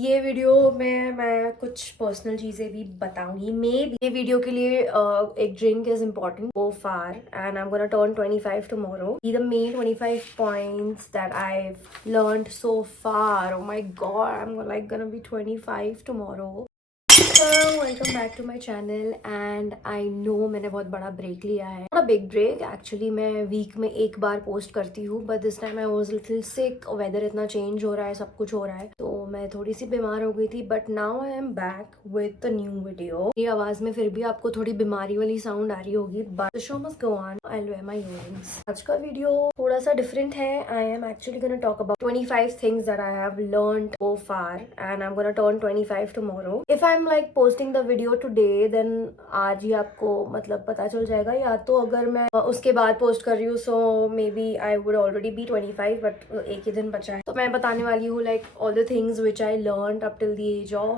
ये वीडियो में मैं कुछ पर्सनल चीज़ें भी बताऊंगी। मे ये वीडियो के लिए एक drink is important go far and I am gonna turn 25 tomorrow. The main 25 points that I learned so far. Oh my god, I'm like gonna be 25 tomorrow. Welcome back to my channel and I know मैंने बहुत बड़ा break लिया है। Not a big break actually, मैं week में एक बार post करती हूँ, but this time I was little sick. Weather इतना चेंज हो रहा है, सब कुछ हो रहा है, तो मैं थोड़ी सी बीमार हो गई थी। But now I am back with the new video. ये आवाज में फिर भी आपको थोड़ी बीमारी वाली साउंड आ रही होगी, but the show must go on. I will wear my earrings. आज का वीडियो थोड़ा सा डिफरेंट है। I am actually gonna talk about 25 things that I have learned so far and I am gonna turn 25 tomorrow. If I am like posting the video today then आज ही आपको मतलब पता चल जाएगा, या तो अगर मैं उसके बाद पोस्ट कर रही हूँ so maybe I would already be 25, but एक ही दिन बचा है। तो मैं बताने वाली हूँ like all the things which I learn up till the age of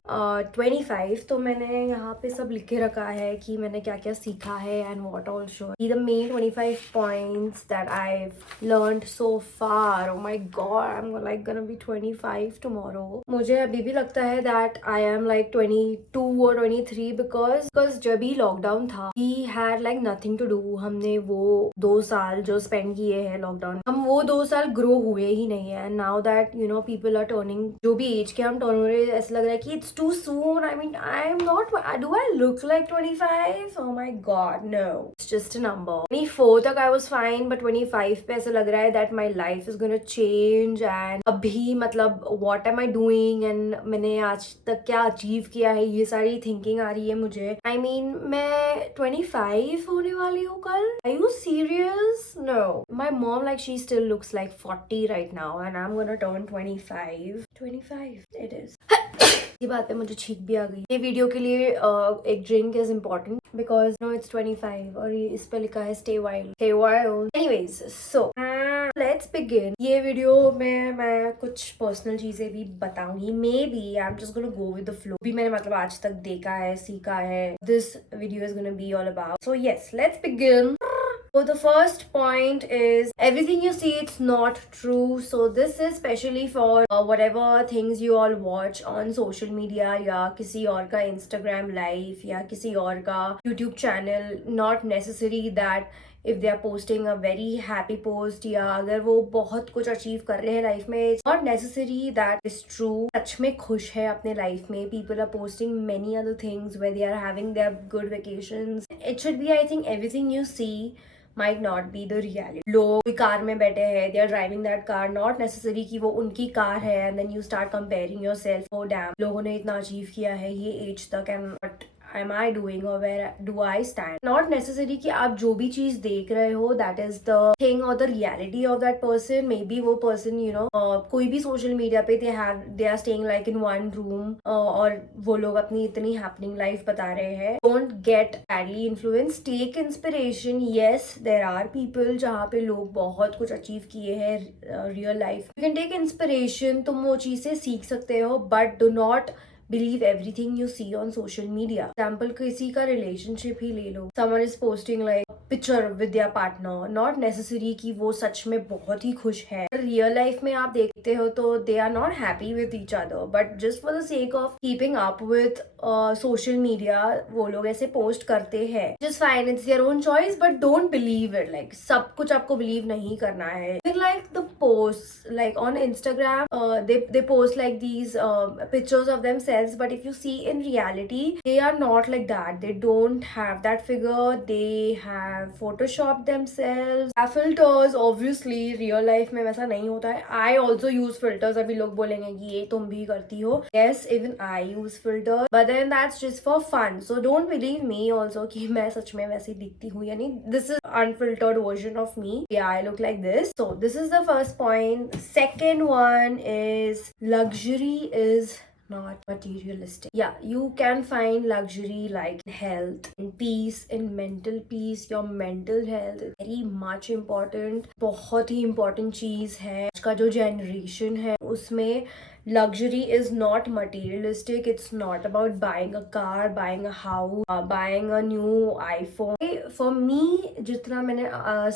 25। तो मैंने यहाँ पे सब लिख के रखा है कि मैंने क्या क्या सीखा है and what also the main 25 points that I learn so far. Oh my god, I am like gonna be 25 tomorrow. मुझे अभी भी लगता है दैट आई एम लाइक 22 और 23 बिकॉज जब भी लॉकडाउन था we had like nothing to do. हमने वो 2 साल जो स्पेंड किए हैं लॉकडाउन, हम वो 2 साल ग्रो हुए ही नहीं है। Now that you know people are turning, जो भी एज के हम टर्न हो रहे हैं, ऐसा लग रहा है कि it's too soon. I mean I am not, do I look like 25? Oh my god no, it's just a number. 24 तक आई वाज फाइन, बट 25 पे ऐसा लग रहा है that my life is gonna change and अभी मतलब what am I doing and मैंने आज तक क्या अचीव किया है, ये सारी थिंकिंग आ रही है मुझे। आई मीन मैं 25 होने वाली हूँ कल। Are you serious? No, my mom like she still looks like 40 right now and I am gonna turn 25। 25 it is. ये बात पे मुझे छींक भी आ गई। ये वीडियो के लिए एक drink is important because no it's 25 और ये इस पे लिखा है stay wild, stay wild. Anyways so let's begin. ये वीडियो में मैं कुछ पर्सनल चीजें भी बताऊंगी। Maybe I am just gonna go with the flow. भी मैंने मतलब आज तक देखा है, सीखा है, this video is gonna be all about. So yes, let's begin. So the first point is everything you see it's not true. So this is especially for whatever things you all watch on social media या किसी और का Instagram live या किसी और का YouTube channel. Not necessary that if they are posting a very happy post या अगर वो बहुत कुछ अचीव कर रहे हैं लाइफ में, it's not necessary that is true. सच में खुश है अपने लाइफ में. People are posting many other things where they are having their good vacations. It should be, I think, everything you see might not be the reality. लोग कार में बैठे हैं, they are driving that car, not necessary कि वो उनकी कार है, and then you start comparing yourself. Oh damn, लोगों ने इतना अचीव किया है ये एज तक, and what am I doing or where do I stand? Not necessary कि आप जो भी चीज देख रहे हो that is the thing or the reality of that person. Maybe वो person you know कोई भी social media पे they are staying like in one room और वो लोग अपनी इतनी happening life बता रहे हैं. Don't get badly influenced. Take inspiration. Yes, there are people जहाँ पे लोग बहुत कुछ अचीव किए हैं real life. You can take inspiration. तुम वो चीज से सीख सकते हो, but do not believe everything you see on social media. Example, किसी का relationship ही ले लो. Someone is posting like picture with their partner. Not necessary कि वो सच में बहुत ही खुश है. Real life में आप देखते हो तो they are not happy with each other. But just for the sake of keeping up with social media, वो लोग ऐसे post करते हैं. Just fine, it's their own choice, but don't believe it. Like सब कुछ आपको believe नहीं करना है. Like the posts, like on Instagram, they post like these pictures of themselves, but if you see in reality, they are not like that. They don't have that figure. They have photoshopped themselves. Have filters, obviously. Real life में वैसा नहीं होता है. I also use filters. अभी लोग बोलेंगे कि ये तुम भी करती हो. Yes, even I use filters, but then that's just for fun. So don't believe me also कि मैं सच में वैसी दिखती हूँ. यानी this is unfiltered version of me. Yeah, I look like this. So this is the first point. Second one is luxury is not materialistic. Yeah, you can find luxury like health and peace, in mental peace. Your mental health is very much important. बहुत ही important चीज है. आज का जो generation है उसमें luxury is not materialistic. It's not about buying a car, buying a house, buying a new iPhone. For me, जितना मैंने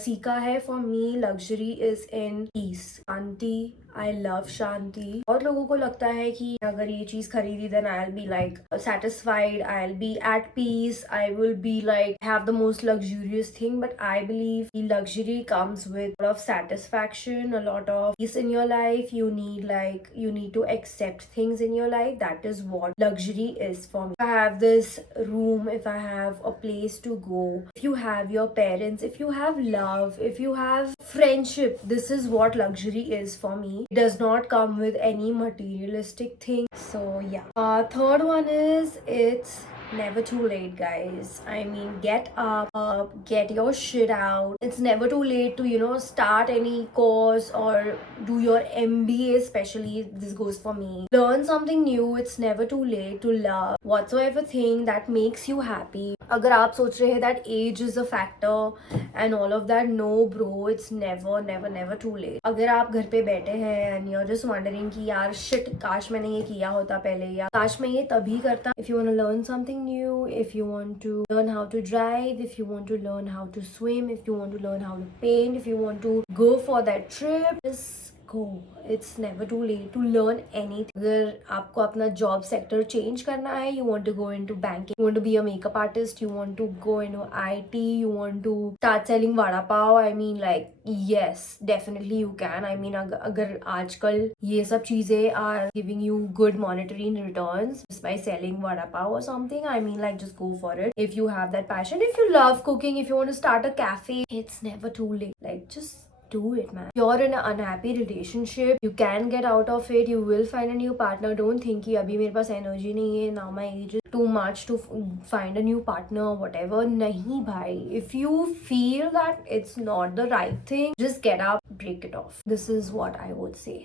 सीखा है, for me luxury is in peace, Shanti, I love शांति. बहुत लोगों को लगता है कि अगर ये चीज खरीदी then I'll be like satisfied, I'll be at peace, I will be like have the most luxurious thing. But I believe the luxury comes with a lot of satisfaction, a lot of peace in your life. You need to accept things in your life. That is what luxury is for me. If I have this room, if I have a place to go, if you have your parents, if you have love, if you have friendship, this is what luxury is for me. It does not come with any materialistic thing. So yeah. Third one is it's never too late, guys. I mean, get up, get your shit out. It's never too late to start any course or do your MBA. Especially this goes for me. Learn something new. It's never too late to love whatsoever thing that makes you happy. अगर आप सोच रहे हैं that age is a factor and all of that, no bro, it's never too late. अगर आप घर पे बैठे हैं and you're just wondering कि यार shit, काश मैंने ये किया होता पहले, या काश मैं ये तभी करता. If you want to learn something new, if you want to learn how to drive, if you want to learn how to swim, if you want to learn how to paint, if you want to go for that trip, just go. It's never too late to learn anything. अगर आपको अपना job sector change करना है, you want to go into banking, you want to be a makeup artist, you want to go into IT, you want to start selling vada pav, I mean like yes, definitely you can. I mean अगर आजकल ये सब चीजें are giving you good monetary returns just by selling vada pav or something, I mean like just go for it. If you have that passion, if you love cooking, if you want to start a cafe, it's never too late. Like just do it, man. You're in an unhappy relationship, you can get out of it. You will find a new partner. Don't think कि अभी मेरे पास energy नहीं है, now my age is too much to find a new partner or whatever. नहीं भाई. If you feel that it's not the right thing, just get up, break it off. This is what I would say.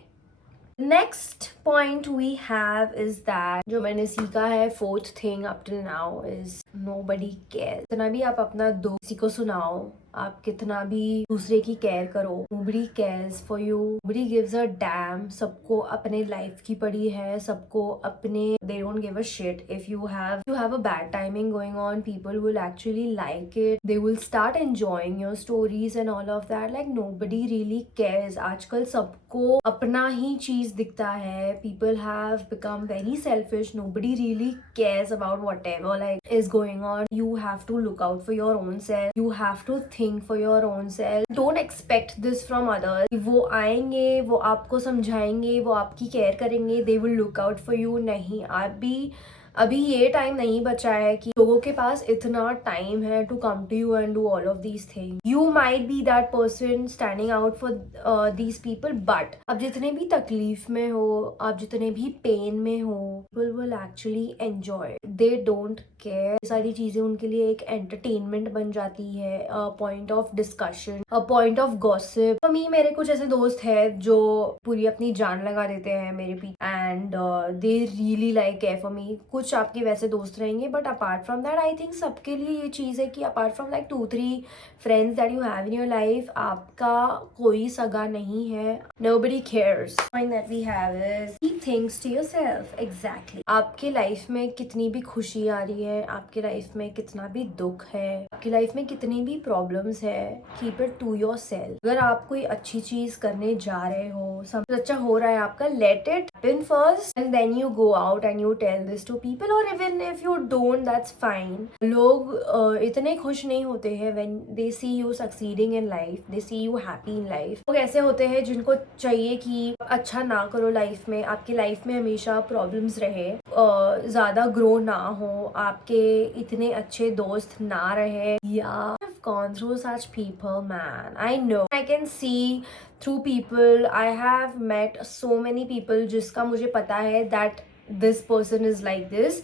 Next point we have is that जो मैंने सीखा है, fourth thing up till now is nobody cares. कितना भी आप अपना दो किसी को सुनाओ, आप कितना भी दूसरे की केयर करो, nobody cares for you, nobody gives a damn. सबको अपने लाइफ की पड़ी है, सबको अपने, they don't give a shit. If you have a bad timing going on, people will actually like it, they will start enjoying your stories and all of that. Like nobody really cares. आजकल सबको अपना ही चीज दिखता है. People have become very selfish. Nobody really cares about whatever like is going on. You have to look out for your own self. You have to think for your own self. Don't expect this from others. वो आएंगे, वो आपको समझाएंगे, वो आपकी केयर करेंगे, they will look out for you. नहीं, आप भी अभी ये टाइम नहीं बचा है कि लोगों के पास इतना टाइम है to come to you and do all of these things. You might be that person standing out for these people, but आप जितने भी तकलीफ में हो, आप जितने भी पेन में हो, people will actually enjoy. They don't care. सारी चीजें उनके लिए एक एंटरटेनमेंट बन जाती है, point of discussion, point of gossip. For me, मेरे कुछ ऐसे दोस्त है जो पूरी अपनी जान लगा देते हैं मेरे पीछे and they really like care for me. कुछ आपके वैसे दोस्त रहेंगे, but apart from that I think सबके लिए ये चीज है कि apart from like 2-3 friends that you have in your life, आपका कोई सगा नहीं है. Nobody cares. Point that we have is keep things to yourself. Exactly. आपके लाइफ में कितनी भी खुशी आ रही है, आपके लाइफ में कितना भी दुख है, आपकी लाइफ में कितनी भी प्रॉब्लम्स है, keep it to yourself. अगर आप कोई अच्छी चीज करने जा रहे हो, सब कुछ अच्छा हो रहा है आपका, let it happen first and then you go out and you tell this to people, or even if you don't, that's fine. लोग इतने खुश नहीं होते हैं when they see you succeeding in life, they see you happy in life. लोग ऐसे होते हैं जिनको चाहिए कि अच्छा ना करो लाइफ में, आपकी लाइफ में हमेशा प्रॉब्लम्स रहे, ज्यादा ग्रो ना हो, आपके इतने अच्छे दोस्त ना रहे. Yeah, I've gone through such people, man. I know. I can see through people. I have met so many people जिसका मुझे पता है that this person is like this,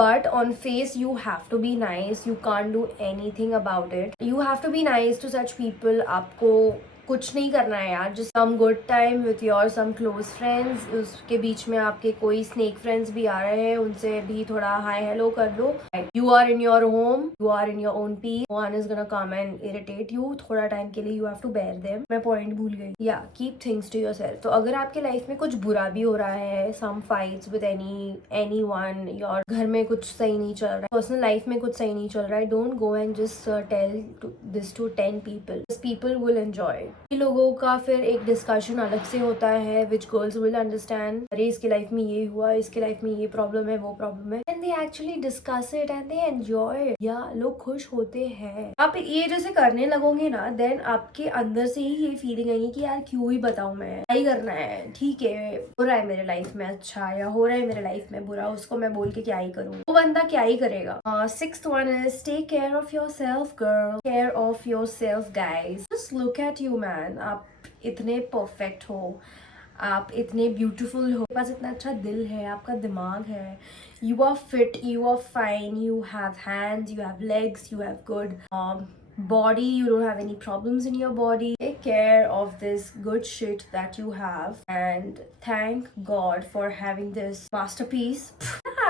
but on face you have to be nice. You can't do anything about it. You have to be nice to such people. आपको कुछ नहीं करना है यार. Just some good time with your some close friends. उसके बीच में आपके कोई स्नेक फ्रेंड्स भी आ रहे हैं, उनसे भी थोड़ा हाय हेलो कर लो. You are in your home, you are in your own peace. One is gonna come and irritate you. थोड़ा टाइम के लिए you have to bear them. मैं पॉइंट भूल गई. या कीप थिंग्स टू योरसेल्फ. तो अगर आपके लाइफ में कुछ बुरा भी हो रहा है, some fights with anyone, your घर में कुछ सही नहीं चल रहा है, पर्सनल लाइफ में कुछ सही नहीं चल रहा है, don't go and just tell this to 10 people. These people will enjoy it. ये लोगों का फिर एक डिस्कशन अलग से होता है विच गर्ल्स विल अंडरस्टैंड, अरे इसके लाइफ में ये हुआ, इसके लाइफ में ये प्रॉब्लम है, वो प्रॉब्लम है, and they actually discuss it and they enjoy, या लोग खुश होते हैं। आप ये जैसे करने लगोगे ना, देन आपके अंदर से ही ये फीलिंग आएगी कि यार क्यों ही बताऊं, मैं क्या ही करना है, ठीक है हो रहा है मेरे लाइफ में अच्छा या हो रहा है मेरे लाइफ में बुरा, उसको मैं बोल के क्या ही करूँ, वो बंदा क्या ही करेगा। 6th one is take care of yourself girl, care of yourself guys, just look at you man, आप इतने परफेक्ट हो, आप इतने ब्यूटीफुल हो, आपके पास इतना अच्छा दिल है, आपका दिमाग है, you are fit, you are fine, you have hands, you have legs, you have good body, you don't have any problems in your body. Take care of this good shit that you have and thank God for having this masterpiece.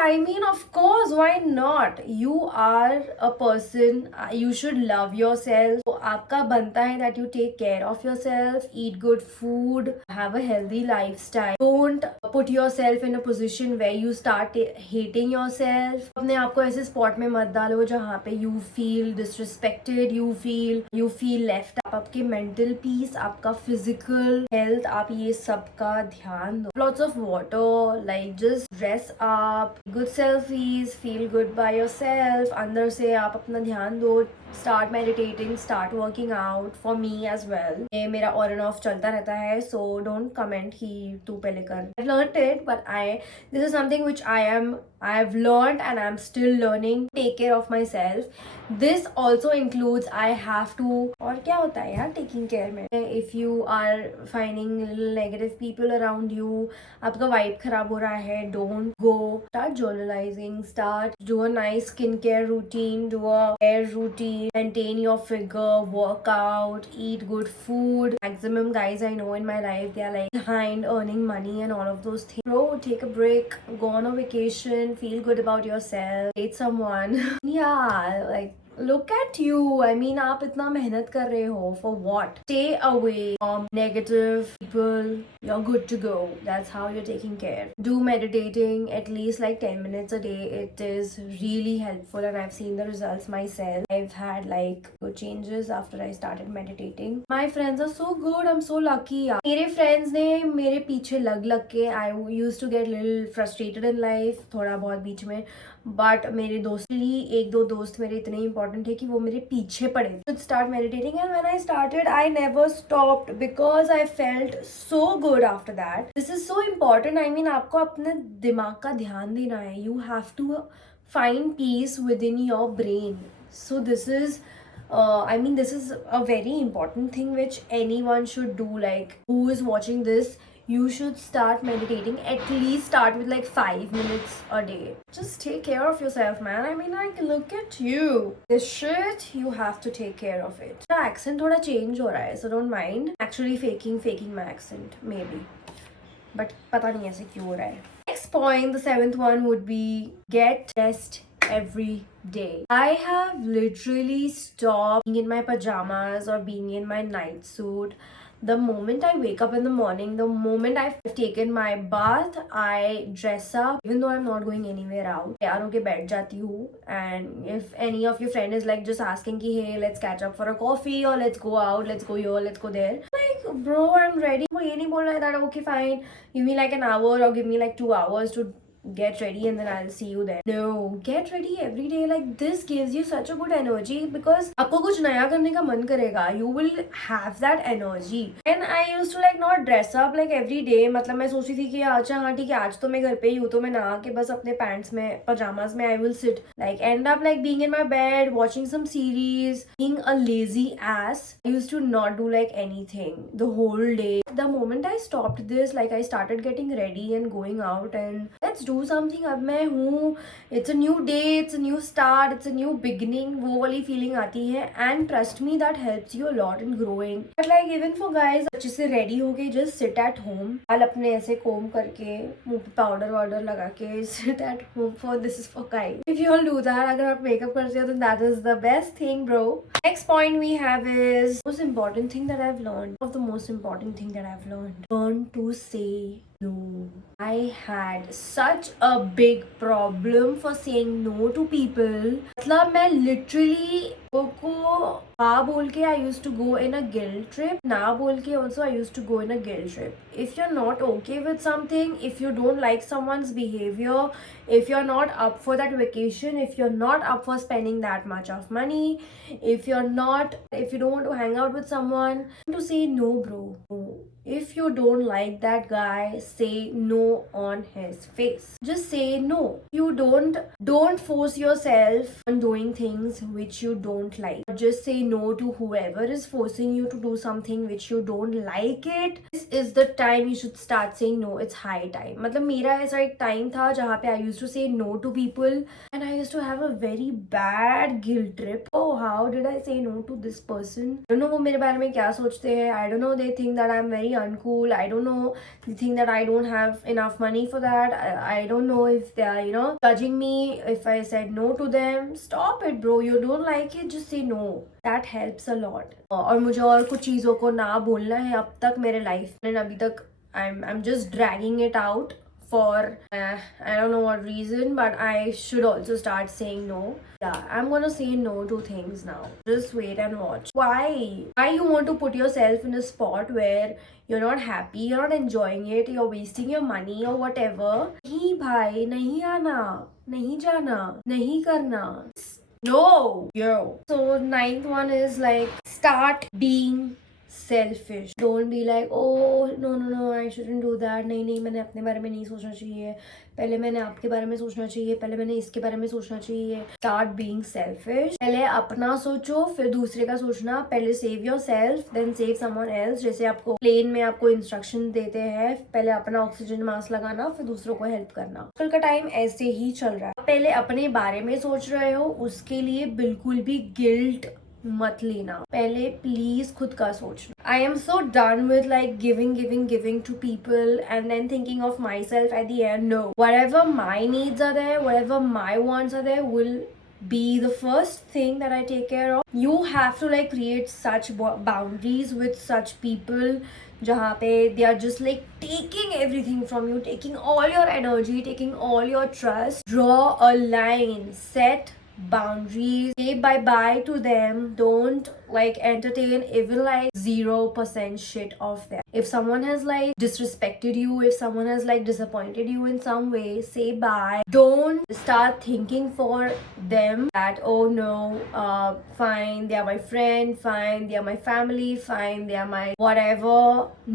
I mean, of course, why not? You are a person, you should love yourself. So, आपका बनता है that you take care of yourself, eat good food, have a healthy lifestyle. Don't put yourself in a position where you start hating yourself. अपने आप को ऐसे spot में मत डालो जहाँ पे you feel disrespected, you feel left. आप आपके mental peace, आपका physical health, आप ये सब का ध्यान दो. Lots of water, like just dress up, good selfies, feel good by yourself. अंदर से आप अपना ध्यान दो. Start meditating, start working out. For me as well. ये मेरा on and off चलता रहता है, so don't comment कि तू पहले कर. I've learned it, but this is something which I've learned and I'm still learning. Take care of myself. This also includes I have to, और क्या होता है यार taking care में, if you are finding negative people around you, आपका vibe खराब हो रहा है, don't go. Start journalizing, do a nice skincare routine, do a hair routine, maintain your figure, work out, eat good food. Maximum guys I know in my life, they are like behind earning money and all of those things. Bro, take a break, go on a vacation, feel good about yourself, date someone. Yeah, like look at you. I mean, आप इतना मेहनत कर रहे हो for what? Stay away from negative people. You're good to go. That's how you're taking care. Do meditating at least like 10 minutes a day. It is really helpful and I've seen the results myself. I've had like good changes after I started meditating. My friends are so good. I'm so lucky. मेरे friends ने मेरे पीछे लग के I used to get little frustrated in life. थोड़ा बहुत बीच में, बट मेरे दोस्तली एक दो दोस्त मेरे इतने इंपॉर्टेंट है कि वो मेरे पीछे पड़े. Should start meditating and when I started I never stopped because I felt so good after that. This is so important. I mean, आपको अपने दिमाग का ध्यान देना है. You have to find peace within your brain. So this is this is a very important thing which anyone should do. Like who is watching this, you should start meditating. At least start with like 5 minutes a day. Just take care of yourself, man. I mean, like, look at you. This shit, you have to take care of it. My accent थोड़ा change हो रहा है, so don't mind. Actually faking my accent, maybe. But पता नहीं ऐसे क्यों हो रहा है. Next point, the 7th one would be get rest every day. I have literally stopped being in my pajamas or being in my night suit. The moment I wake up in the morning, the moment I've taken my bath, I dress up, even though I'm not going anywhere out. तैयार होके बैठ जाती हूँ. And if any of your friend is like just asking कि hey, let's catch up for a coffee or let's go out, let's go here, let's go there. Like, bro, I'm ready. वो ये नहीं बोलना है that okay fine, give me like an hour or give me like 2 hours to get ready and then I'll see you there. No, get ready every day. Like this gives you such a good energy because आपको कुछ नया करने का मन करेगा. You will have that energy. And I used to like not dress up like every day. मतलब मैं सोचती थी कि अच्छा हाँ ठीक है आज तो मैं घर पे ही हूँ तो मैं नहा के बस अपने pants में pajamas में I will sit. Like end up like being in my bed watching some series, being a lazy ass. I used to not do like anything the whole day. The moment I stopped this, like I started getting ready and going out and let's do something. अब मैं हूँ, it's a new day, it's a new start, it's a new beginning. वो वाली feeling आती है and trust me that helps you a lot in growing. But like even for guys, अच्छे से ready होके just sit at home, बाल अपने ऐसे comb करके मुंह पे powder वाउडर लगा के sit at home. For this is for guys. If you all do that, अगर आप makeup करते हो then that is the best thing, bro. Next point we have is most important thing that I've learned. Of the most important thing that I've learned. Learn to say no. I had such a big problem for saying no to people. मतलब मैं literally को हाँ बोल के I used to go in a guilt trip, ना बोल के also I used to go in a guilt trip. If you're not okay with something, if you don't like someone's behavior, if you're not up for that vacation, if you're not up for spending that much of money, if you don't want to hang out with someone, to say no, bro. No. If you don't like that guy, say no on his face. Just say no. You don't force yourself on doing things which you don't like. Just say no to whoever is forcing you to do something which you don't like it. This is the time you should start saying no. It's high time. मतलब मेरा ऐसा एक टाइम था जहाँ पे I used to say no to people and I used to have a very bad guilt trip. Oh, how did I say no to this person? I don't know वो मेरे बारे में क्या सोचते हैं. I don't know, they think that I'm very uncool. I don't know, they think that I don't have enough money for that. I don't know if they are judging me if I said no to them. Stop it, bro. You don't like it, just say no. That helps a lot. और मुझे और कुछ चीज़ों को ना बोलना है अब तक मेरे लाइफ में. अभी तक I'm just dragging it out for I don't know what reason, but I should also start saying no. Yeah, I'm gonna say no to things now. Just wait and watch. Why you want to put yourself in a spot where you're not happy, you're not enjoying it, you're wasting your money or whatever? नहीं भाई, नहीं आना, नहीं जाना, नहीं करना. No, yo. So 9th one is like start being selfish. Don't be like, oh no, I shouldn't do that. नहीं, मैंने अपने बारे में नहीं सोचना चाहिए, पहले मैंने आपके बारे में सोचना चाहिए, पहले मैंने इसके बारे में सोचना चाहिए. Start being selfish. पहले अपना सोचो, फिर दूसरे का सोचना. पहले save yourself, then save someone else. जैसे आपको प्लेन में आपको इंस्ट्रक्शन देते हैं, पहले अपना ऑक्सीजन मास्क लगाना, फिर दूसरों को हेल्प करना. आजकल का टाइम ऐसे ही चल रहा है. पहले अपने बारे में सोच रहे हो, उसके लिए बिल्कुल भी गिल्ट मत लेना. पहले प्लीज खुद का सोचना. I am so done with like giving to people and then thinking of myself at the end. No, whatever my needs are there, whatever my wants are there will be the first thing that I take care of. You have to like create such boundaries with such people जहाँ पे they are just like taking everything from you, taking all your energy, taking all your trust. Draw a line, set boundaries, say bye bye to them. Don't like entertain even like 0% shit of them. If someone has like disrespected you, if someone has like disappointed you in some way, say bye. Don't start thinking for them that oh no, fine, they are my friend, fine, they are my family, fine, they are my whatever.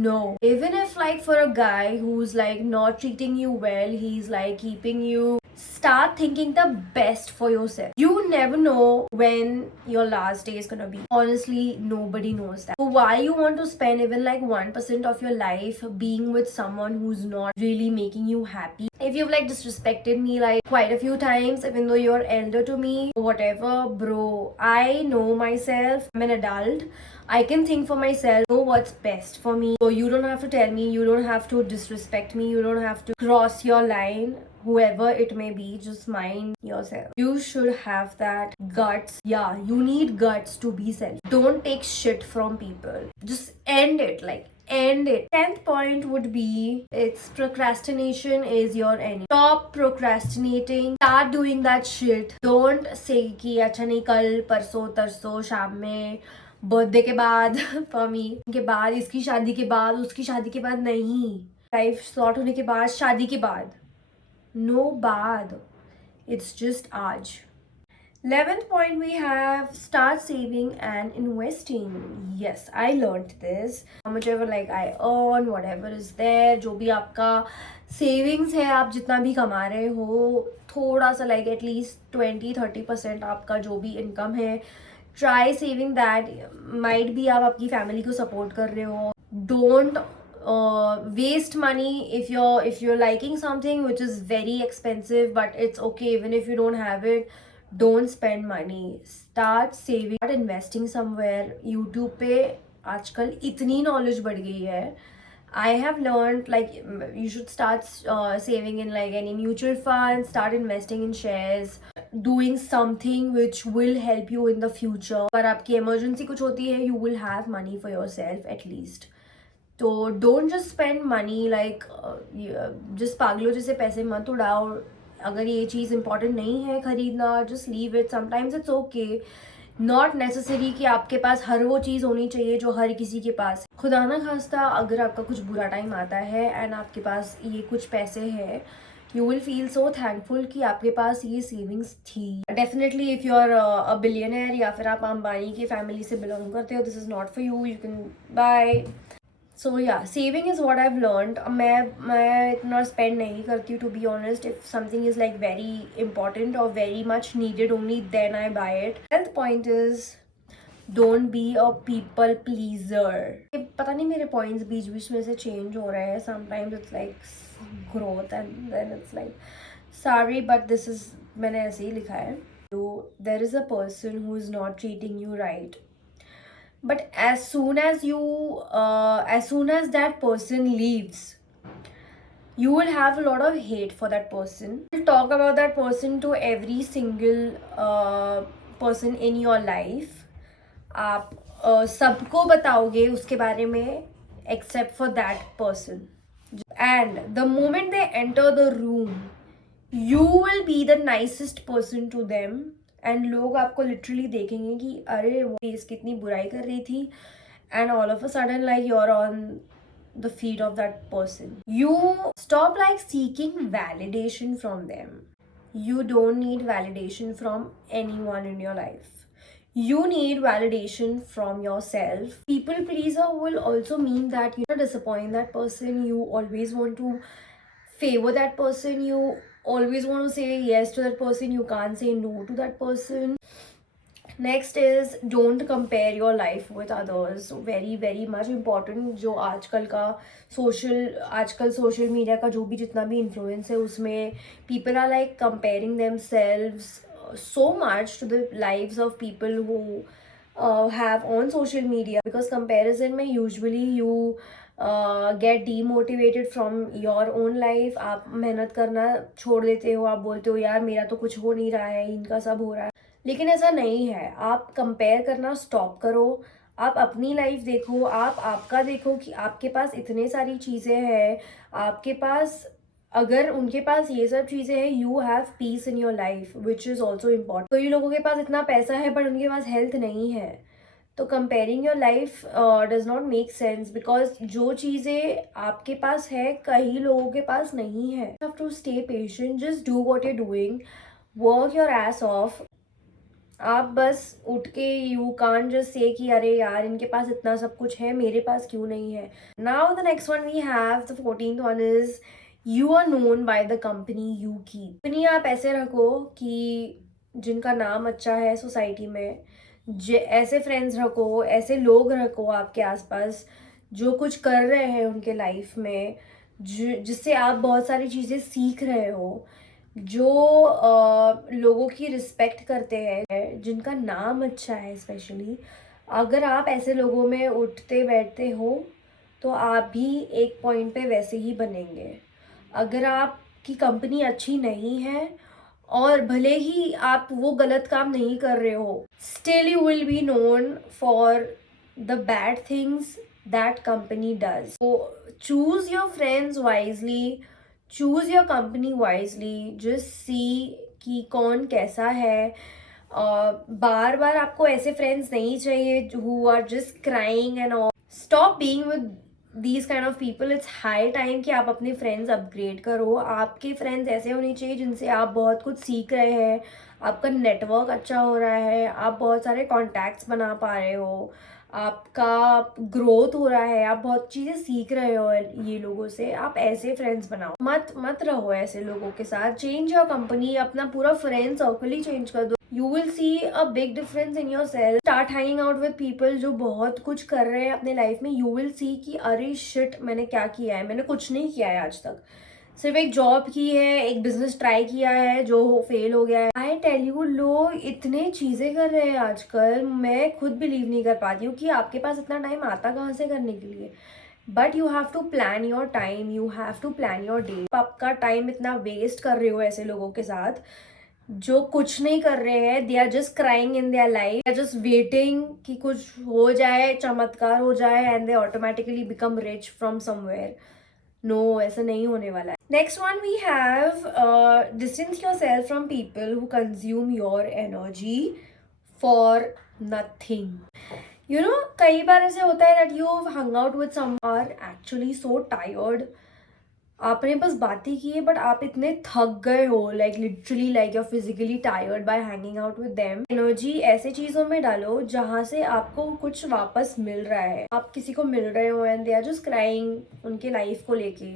No, even if like for a guy who's like not treating you well, he's like keeping you, start thinking the best for yourself. You never know when your last day is gonna be. Honestly, nobody knows that. So why you want to spend even like 1% of your life being with someone who's not really making you happy? If you've like disrespected me like quite a few times, even though you're elder to me, whatever, bro, I know myself. I'm an adult. I can think for myself, know what's best for me. So you don't have to tell me, you don't have to disrespect me, you don't have to cross your line, whoever it may be. Just mind yourself. You should have that guts. Yeah, you need guts to be self. Don't take shit from people. Just end it. Like, end it. 10th point would be, it's procrastination is your enemy. Stop procrastinating. Start doing that shit. Don't say कि अच्छा नहीं कल परसों तरसों शाम में बर्थडे के बाद फॉर मी के बाद इसकी शादी के बाद उसकी शादी के बाद. नहीं, लाइफ सॉर्ट होने के बाद शादी के बाद. No bad. It's just आज. 11th point we have start saving and investing. Yes, I learned this. Whichever like I earn, whatever is there, जो भी आपका savings है, आप जितना भी कमा रहे हो, थोड़ा सा like at least 20-30% आपका जो भी income है, try saving that. Might be आप आपकी family को support कर रहे हो. Don't waste money. If you're liking something which is very expensive, but it's okay even if you don't have it, don't spend money. Start saving, start investing somewhere. YouTube पे आजकल इतनी knowledge बढ़ गई है. I have learned like you should start saving in like any mutual fund, start investing in shares, doing something which will help you in the future. पर आपकी emergency कुछ होती है, you will have money for yourself at least. तो don't just spend money like just पागलों जैसे पैसे मत उड़ाओ. अगर ये चीज़ इंपॉर्टेंट नहीं है खरीदना, just leave it. Sometimes it's okay not necessary कि आपके पास हर वो चीज़ होनी चाहिए जो हर किसी के पास है। खुदा ना खास्ता अगर आपका कुछ बुरा टाइम आता है एंड आपके पास ये कुछ पैसे हैं, you will feel so thankful कि आपके पास ये सेविंग्स थी। Definitely if you are a billionaire या फिर आप अंबानी की फैमिली से बिलोंग करते हो, this is not for you, you can buy. So या saving is what I've learned. मैं इतना स्पेंड नहीं करती हूँ to be honest. If something is like very important और very much needed only then I buy it. Health point is don't be a people pleaser. पता नहीं मेरे पॉइंट्स बीच बीच में से चेंज हो रहे हैं। Sometimes it's like growth and then it's like sorry but this is, मैंने ऐसे ही लिखा है। There is a person who is not treating you right, but as soon as that person leaves, you will have a lot of hate for that person. You'll talk about that person to every single person in your life. आप सबको बताओगे उसके बारे में except for that person. And the moment they enter the room, you will be the nicest person to them. And लोग आपको लिटरली देखेंगे कि अरे वो इसकी कितनी बुराई कर रही थी, and all of a sudden like you are on the feet of that person. You stop like seeking validation from them. You don't need validation from anyone in your life. You need validation from yourself. People pleaser will also mean that you disappoint that person. You always want to favor that person. You always want to say yes to that person. You can't say no to that person. Next is don't compare your life with others. Very very much important. जो आजकल social media का जो भी जितना भी influence है उसमें people are like comparing themselves so much to the lives of people who have on social media, because comparison में usually you get demotivated from your own life. आप मेहनत करना छोड़ देते हो, आप बोलते हो यार मेरा तो कुछ हो नहीं रहा है, इनका सब हो रहा है। लेकिन ऐसा नहीं है। आप कंपेयर करना स्टॉप करो, आप अपनी लाइफ देखो, आप आपका देखो कि आपके पास इतने सारी चीज़ें हैं। आपके पास अगर उनके पास ये सब चीज़ें हैं, you have piece in your life which is also important. कई लोगों के पास इतना पैसा है बट उनके पास हेल्थ नहीं है, तो comparing your life does not make sense, because जो चीज़ें आपके पास है कई लोगों के पास नहीं है। You have to stay patient, just do what you're doing, work your ass off. आप बस उठ के यू कांट जस्ट से कि अरे यार इनके पास इतना सब कुछ है, मेरे पास क्यों नहीं है। Now the next one we have, the 14th one is you are known by the company you keep. Company आप ऐसे रखो कि जिनका नाम अच्छा है सोसाइटी में, ऐसे फ्रेंड्स रखो, ऐसे लोग रखो आपके आसपास जो कुछ कर रहे हैं उनके लाइफ में, जिससे आप बहुत सारी चीज़ें सीख रहे हो, जो लोगों की रिस्पेक्ट करते हैं, जिनका नाम अच्छा है। स्पेशली अगर आप ऐसे लोगों में उठते बैठते हो तो आप भी एक पॉइंट पे वैसे ही बनेंगे। अगर आपकी कंपनी अच्छी नहीं है और भले ही आप वो गलत काम नहीं कर रहे हो, still you will be known for the bad things that company does. So choose your friends wisely, choose your company wisely, just see कि कौन कैसा है। बार बार आपको ऐसे फ्रेंड्स नहीं चाहिए who are just crying and all. Stop being with these kind of people. It's high time कि आप अपने फ्रेंड्स अपग्रेड करो। आपके फ्रेंड्स ऐसे होने चाहिए जिनसे आप बहुत कुछ सीख रहे हैं, आपका नेटवर्क अच्छा हो रहा है, आप बहुत सारे कॉन्टैक्ट्स बना पा रहे हो, आपका ग्रोथ हो रहा है, आप बहुत चीज़ें सीख रहे हो ये लोगों से। आप ऐसे फ्रेंड्स बनाओ, मत रहो ऐसे लोगों के साथ। चेंज योर कंपनी, अपना पूरा फ्रेंड सर्कल ही चेंज कर दो। You will see a big difference in yourself. Start hanging out with people जो बहुत कुछ कर रहे हैं अपने लाइफ में। You will see कि अरे शिट मैंने क्या किया है, मैंने कुछ नहीं किया है आज तक, सिर्फ एक जॉब की है, एक बिजनेस ट्राई किया है जो फेल हो गया है। आई टेल यू, लोग इतने चीज़ें कर रहे हैं आजकल, मैं खुद बिलीव नहीं कर पाती हूँ कि आपके पास इतना टाइम आता कहाँ से करने के लिए। But you have to plan your time, you have to plan your day. आपका टाइम इतना वेस्ट कर रहे हो ऐसे लोगों के साथ जो कुछ नहीं कर रहे हैं। They are just crying in their life, they are just waiting कि कुछ हो जाए, चमत्कार हो जाए and they automatically become rich from somewhere. No, ऐसा नहीं होने वाला है। Next one we have distance yourself from people who consume your energy for nothing. You know, कई बार ऐसे होता है that you hang out with some are actually so tired. आपने बस बातें की है बट आप इतने थक गए हो, like literally like you're physically tired bye hanging out with them. Energy ऐसे चीज़ों में डालो जहाँ से आपको कुछ वापस मिल रहा है. आप किसी को मिल रहे हो and they are just crying उनके लाइफ को लेके,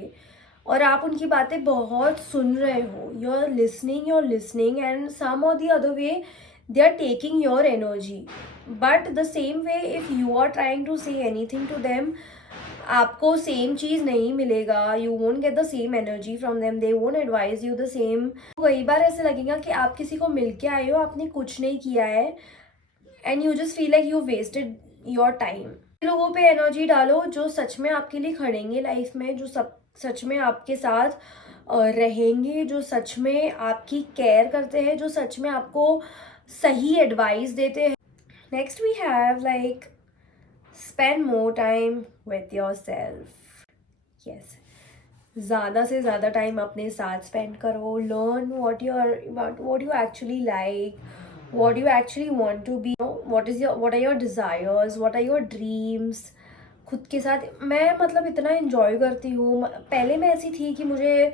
और आप उनकी बातें बहुत सुन रहे हो. You are listening and some और the other way they are taking your energy. But the same way, if you are trying to say anything to them, आपको सेम चीज़ नहीं मिलेगा. You won't get the same energy from them. They won't advise you the same. कई बार ऐसे लगेगा कि आप किसी को मिल के आए हो, आपने कुछ नहीं किया है and you just feel like you wasted your time. लोगों पे एनर्जी डालो जो सच में आपके लिए खड़ेंगे लाइफ में, जो सच में आपके साथ रहेंगे, जो सच में आपकी केयर करते हैं, जो सच में आपको सही एडवाइस देते हैं. Next we have like spend more time with yourself. Yes, ज़्यादा से ज़्यादा टाइम अपने साथ स्पेंड करो. Learn what you actually like, what you actually want to be, what are your desires, what are your dreams. खुद के साथ मैं मतलब इतना इन्जॉय करती हूँ. पहले मैं ऐसी थी कि मुझे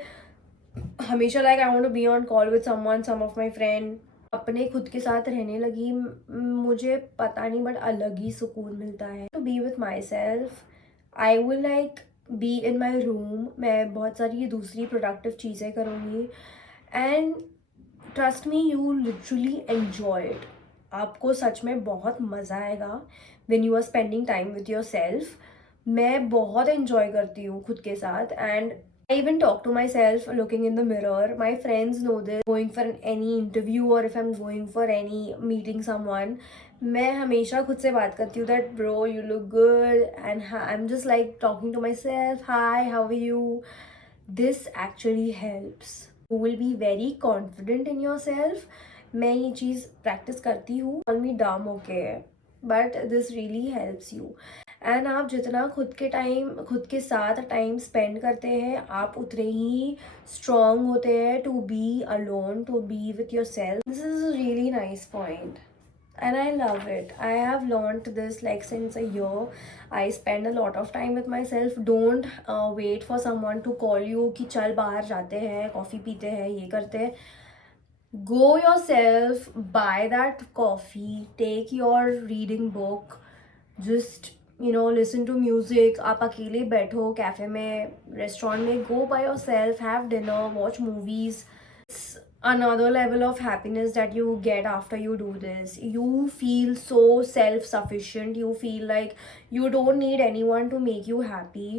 हमेशा like I want to be on call with someone, some of my friend. अपने खुद के साथ रहने लगी, मुझे पता नहीं बट अलग ही सुकून मिलता है. To be with myself, I will like be in my room. मैं बहुत सारी दूसरी प्रोडक्टिव चीज़ें करूँगी and trust me, you literally enjoy it. आपको सच में बहुत मज़ा आएगा when you are spending time with yourself. मैं बहुत एन्जॉय करती हूँ खुद के साथ and I even talk to myself looking in the mirror. My friends know this. Going for any interview or if I'm going for any meeting someone, मैं हमेशा खुद से बात करती हूँ that bro you look good and I'm just like talking to myself, hi how are you. This actually helps. You will be very confident in yourself. मैं ये चीज़ practice करती हूँ. Call me dumb, okay, but this really helps you. And आप जितना खुद के साथ time spend करते हैं, आप उतने ही स्ट्रॉन्ग होते हैं to be alone, to be with yourself. This is a really nice point and I love it. I have learned this like since a year. I spend a lot of time with myself. Don't wait for someone to call you कि चल बाहर जाते हैं, कॉफ़ी पीते हैं, ये करते हैं. Go yourself, buy that coffee, take your reading book, just listen to music. आप अकेले बैठो कैफे में, रेस्टोरेंट में, go by yourself, have dinner, watch movies. It's another level of happiness that you get after you do this. You feel so self-sufficient. You feel like you don't need anyone to make you happy.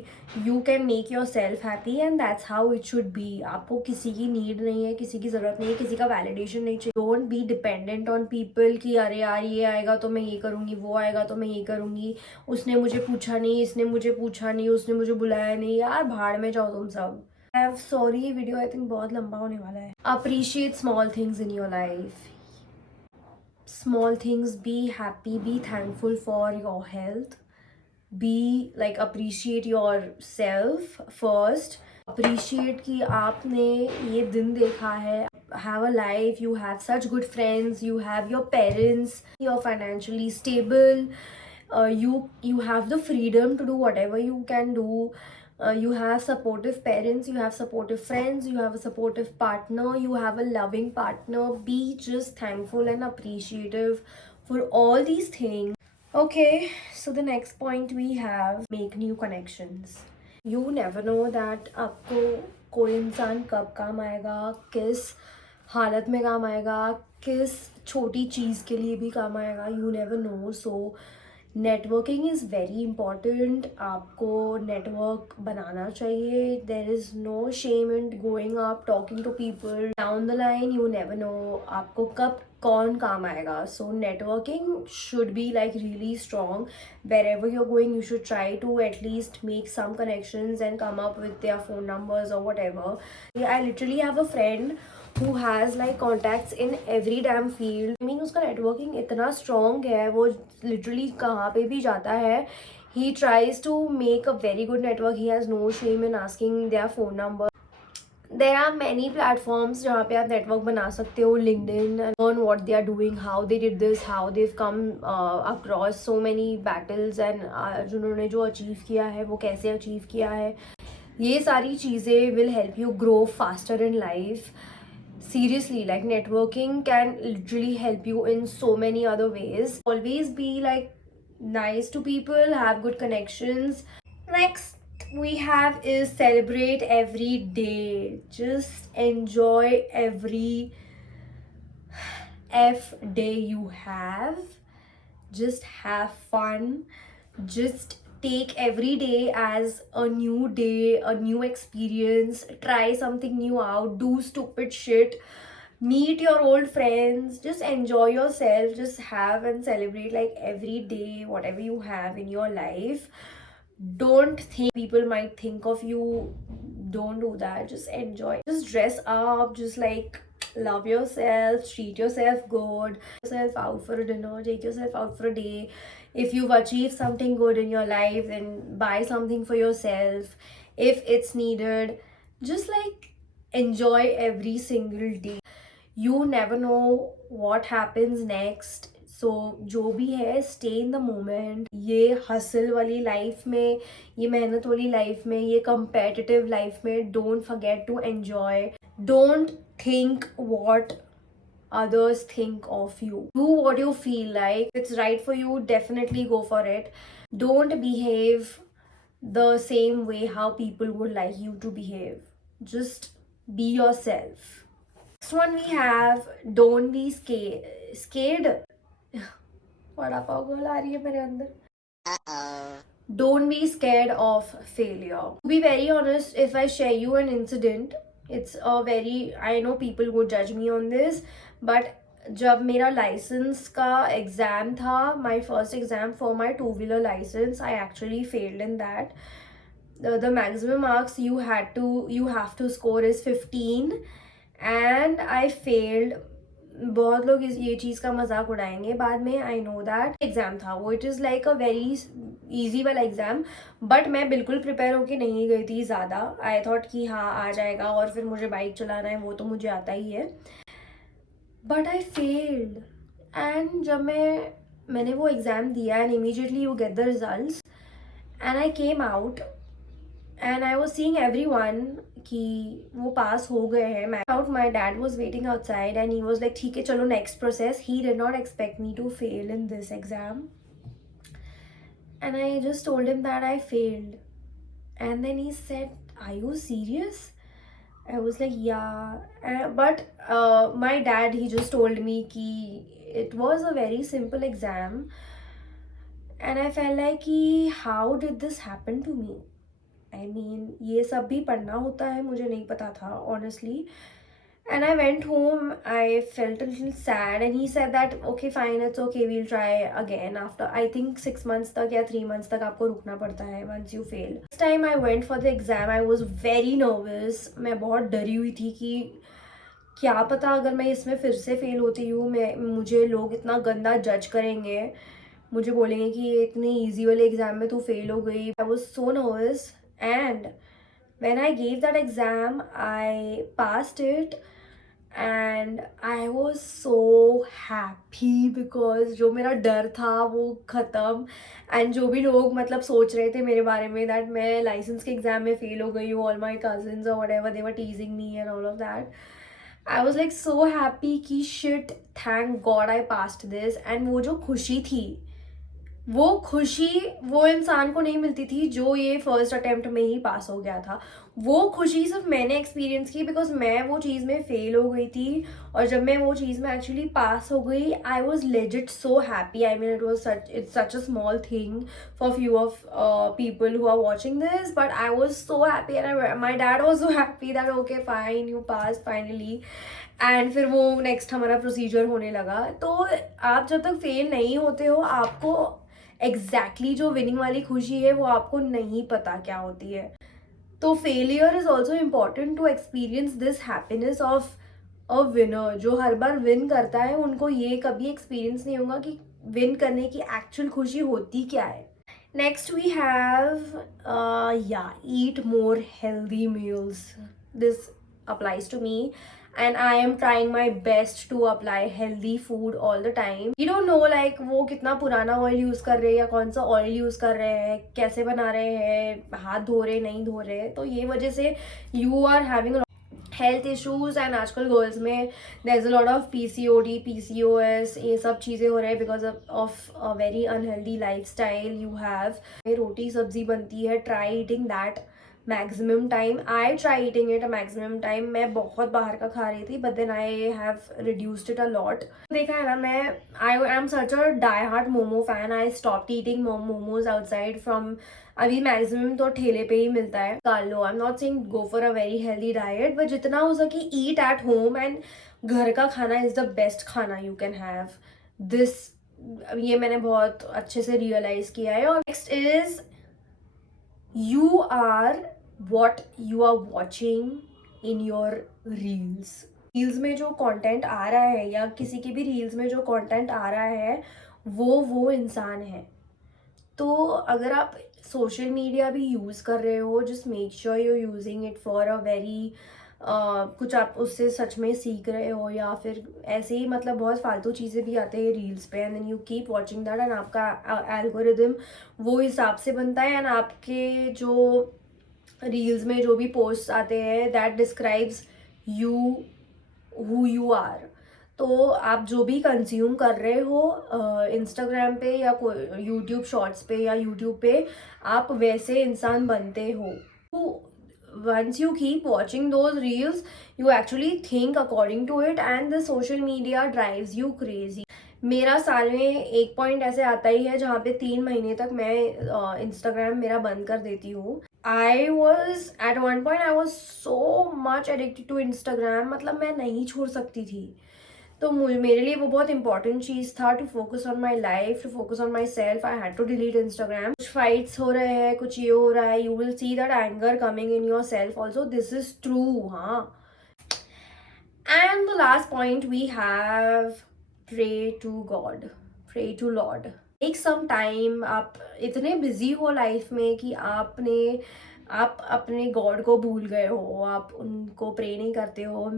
You can make yourself happy and that's how it should be. आपको किसी की नीड नहीं है, किसी की ज़रूरत नहीं है, किसी का वैलिडेशन नहीं चाहिए. Don't be dependent on people कि अरे यार ये आएगा तो मैं ये करूँगी, वो आएगा तो मैं ये करूँगी, उसने मुझे पूछा नहीं, इसने मुझे पूछा नहीं, उसने मुझे बुलाया नहीं. यार भाड़ में जाओ तुम सब. सॉरी, ये वीडियो आई थिंक बहुत लंबा होने वाला है. Appreciate small things in your life. Small things, be happy, be thankful for your health, be like appreciate your self first. Appreciate कि आपने ये दिन देखा है. Have a life, you have such good friends, you have your parents, you're financially stable, you have the freedom to do whatever you can do. You have supportive parents, you have supportive friends, you have a supportive partner, you have a loving partner. Be just thankful and appreciative for all these things. Okay, so the next point we have, make new connections. You never know that आपको कोई इंसान कब काम आएगा, किस हालत में काम आएगा, किस छोटी चीज़ के लिए भी काम आएगा. You never know. So networking is very important. आपको नेटवर्क बनाना चाहिए. There is no shame in going up, talking to people down the line. You never know आपको कब कौन काम आएगा. So networking should be like really strong. Wherever you are going, you should try to at least make some connections and come up with their phone numbers और whatever. I literally have a friend who has like contacts in every damn field. I mean उसका networking इतना strong है, वो literally कहाँ पे भी जाता है, he tries to make a very good network. He has no shame in asking their phone number. There are many platforms जहाँ पे आप network बना सकते हो, LinkedIn, and learn what they are doing, how they did this, how they've come across so many battles, and जिन्होंने जो achieve किया है वो कैसे achieve किया है. ये सारी चीज़ें will help you grow faster in life. Seriously, like networking can literally help you in so many other ways. Always be like nice to people, have good connections. Next we have is celebrate every day. Just enjoy every F day you have. Just have fun. Just take every day as a new day, a new experience. Try something new out. Do stupid shit. Meet your old friends. Just enjoy yourself. Just have and celebrate like every day, whatever you have in your life. Don't think people might think of you. Don't do that. Just enjoy. Just dress up. Just like love yourself. Treat yourself good. Yourself out for a dinner. Take yourself out for a day. If you've achieved something good in your life, then buy something for yourself if it's needed. Just like enjoy every single day. You never know what happens next. सो जो भी है stay in the moment. ये hustle वाली life में, ये मेहनत वाली life में, ये कंपेटिटिव लाइफ में don't forget to enjoy. Don't think what others think of you. Do what you feel like. If it's right for you, definitely go for it. Don't behave the same way how people would like you to behave. Just be yourself. Next one we have, don't be scared. Vada pav girl आ रही है मेरे अंदर. Don't be scared of failure. To be very honest, if I share you an incident, it's a very, I know people would judge me on this, but जब मेरा लाइसेंस का एग्ज़ाम था, my first exam for my two-wheeler license, I actually failed in that. The maximum marks you have to score is 15, and I failed. बहुत लोग ये चीज़ का मजाक उड़ाएंगे बाद में. आई नो दैट एग्ज़ाम था वो. It is like a very easy वाला एग्ज़ाम, बट मैं बिल्कुल प्रिपेयर होके नहीं गई थी ज़्यादा. आई थॉट कि हाँ आ जाएगा, और फिर मुझे बाइक चलाना है वो तो मुझे आता ही है. But I failed. एंड जब मैंने वो एग्ज़ाम दिया and immediately you get the results and I came out and I was seeing everyone कि वो पास हो गए हैं. My dad was waiting outside and he was like ठीक है चलो next process. He did not expect me to fail in this exam and I just told him that I failed. And then he said are you serious? I was like, yeah. But my dad, he just told me कि it was a very simple exam. And I felt like कि how did this happen to me? I mean, ये सब भी पढ़ना होता है, मुझे नहीं पता था honestly. And I went home, I felt a little sad, and he said that okay fine, it's okay, we'll try again after I think 6 months तक या 3 months तक आपको रुकना पड़ता है once you fail. This time I went for the exam, I was very nervous. मैं बहुत डरी हुई थी कि क्या पता अगर मैं इसमें फिर से फेल होती हूँ, मुझे लोग इतना गंदा जज करेंगे, मुझे बोलेंगे कि ये इतनी ईजी वाले एग्जाम में तू फेल हो गई. I was so nervous and when I gave that exam I passed it and I was so happy because जो मेरा डर था वो ख़त्म. एंड जो भी लोग मतलब सोच रहे थे मेरे बारे में दैट मैं लाइसेंस के एग्ज़ाम में फेल हो गई हूँ, ऑल माई कजिन्स और whatever they were teasing me and all of that, I was like so happy कि shit thank God I passed this. And वो जो खुशी थी, वो खुशी वो इंसान को नहीं मिलती थी जो ये फर्स्ट अटेम्प्ट में ही पास हो गया था. वो खुशी सिर्फ मैंने एक्सपीरियंस की बिकॉज मैं वो चीज़ में फेल हो गई थी, और जब मैं वो चीज़ में एक्चुअली पास हो गई I was legit so happy. I mean it's such a small thing for few of people who are watching this, but I was so happy and my dad was so happy that okay fine you pass finally. And फिर वो नेक्स्ट हमारा प्रोसीजर होने लगा. तो आप जब तक फेल नहीं होते हो आपको एग्जैक्टली जो विनिंग वाली खुशी है वो आपको नहीं पता क्या होती है. तो failure is also important to experience this happiness of a winner. जो हर बार विन करता है उनको ये कभी एक्सपीरियंस नहीं होगा कि विन करने की एक्चुअल खुशी होती क्या है. Next we have eat more healthy meals. This applies to me, and I am trying my best to apply healthy food all the time. You don't know like वो कितना पुराना ऑयल यूज कर रहे हैं या कौन सा ऑयल यूज कर रहे हैं, कैसे बना रहे हैं, हाथ धो रहे नहीं धो रहे, तो ये वजह से you are having health issues. And आजकल गर्ल्स में there is a lot of PCOD, PCOS, ये सब चीज़ें हो रहे हैं because of a very unhealthy lifestyle you have. रोटी सब्जी बनती है, try eating that maximum time. I try eating it a maximum time. मैं बहुत बाहर का खा रही थी but then I have reduced it a lot. देखा है ना, मैं आई am such a die hard momo fan. I stop eating momos outside from, अभी मैक्सिमम तो ठेले पे ही मिलता है, कर लो। I am not saying go for a very healthy diet, but जितना हो सके ईट एट होम, एंड घर का खाना इज द बेस्ट खाना यू कैन हैव दिस। ये मैंने बहुत अच्छे से रियलाइज किया है। और next is you are what you are watching in your reels। Reels में जो कंटेंट आ रहा है या किसी के भी रील्स में जो कंटेंट आ रहा है वो इंसान है। तो अगर आप सोशल मीडिया भी यूज़ कर रहे हो, just make sure you using it for a very कुछ आप उससे सच में सीख रहे हो, या फिर ऐसे ही मतलब बहुत फालतू चीज़ें भी आते हैं रील्स पे, and then you keep watching that, and आपका एल्गोरिदम वो हिसाब से बनता है, एंड आपके जो रील्स में जो भी पोस्ट आते हैं that describes you, who you are. तो आप जो भी कंज्यूम कर रहे हो इंस्टाग्राम पे या यूट्यूब शॉर्ट्स पे या यूट्यूब पे, आप वैसे इंसान बनते हो। once you keep watching those reels, you actually think according to it, and the social media drives you crazy। मेरा साल में एक पॉइंट ऐसे आता ही है जहाँ पे 3 महीने तक मैं इंस्टाग्राम मेरा बंद कर देती हूँ। I was at one point I was so much addicted to Instagram, मतलब मैं नहीं छोड़ सकती थी। तो मेरे लिए वो बहुत इंपॉर्टेंट चीज़ था, to focus on my life, to focus on myself. I had to delete Instagram. कुछ फाइट्स हो रहे हैं, कुछ ये हो रहा है, you will see that anger coming in yourself also, this is true. हाँ, and the last point we have, pray to God, pray to lord. Take some time. आप इतने बिजी हो लाइफ में कि आप अपने गॉड को भूल गए हो, आप उनको प्रे नहीं करते हो।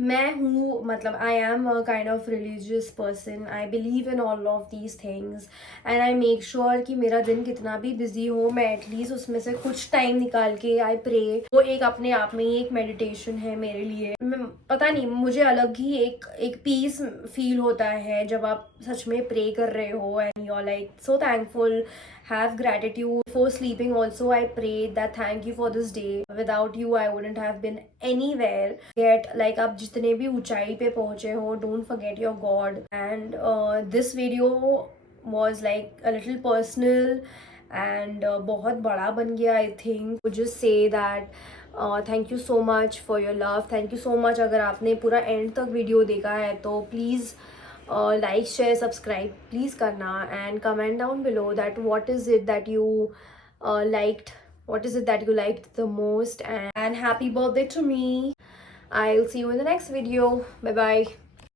मैं हूँ, मतलब I am a kind of religious person. I believe in all of these things, and I make sure कि मेरा दिन कितना भी बिजी हो, मैं एटलीस्ट उसमें से कुछ टाइम निकाल के आई प्रे। वो एक अपने आप में ही एक मेडिटेशन है मेरे लिए। पता नहीं, मुझे अलग ही एक पीस फील होता है जब आप सच में प्रे कर रहे हो, and you are like so thankful, have gratitude. Before sleeping also I prayed that thank you for this day, without you I wouldn't have been anywhere yet। like आप जितने भी ऊंचाई पे पहुंचे हो, don't forget your God। and this video was like a little personal and बहुत बड़ा बन गया I think। would just say that thank you so much for your love, thank you so much। अगर आपने पूरा एंड तक वीडियो देखा है तो please like, share, subscribe please karna, and comment down below that what is it that you liked, what is it that you liked the most, and happy birthday to me। I'll see you in the next video. Bye bye।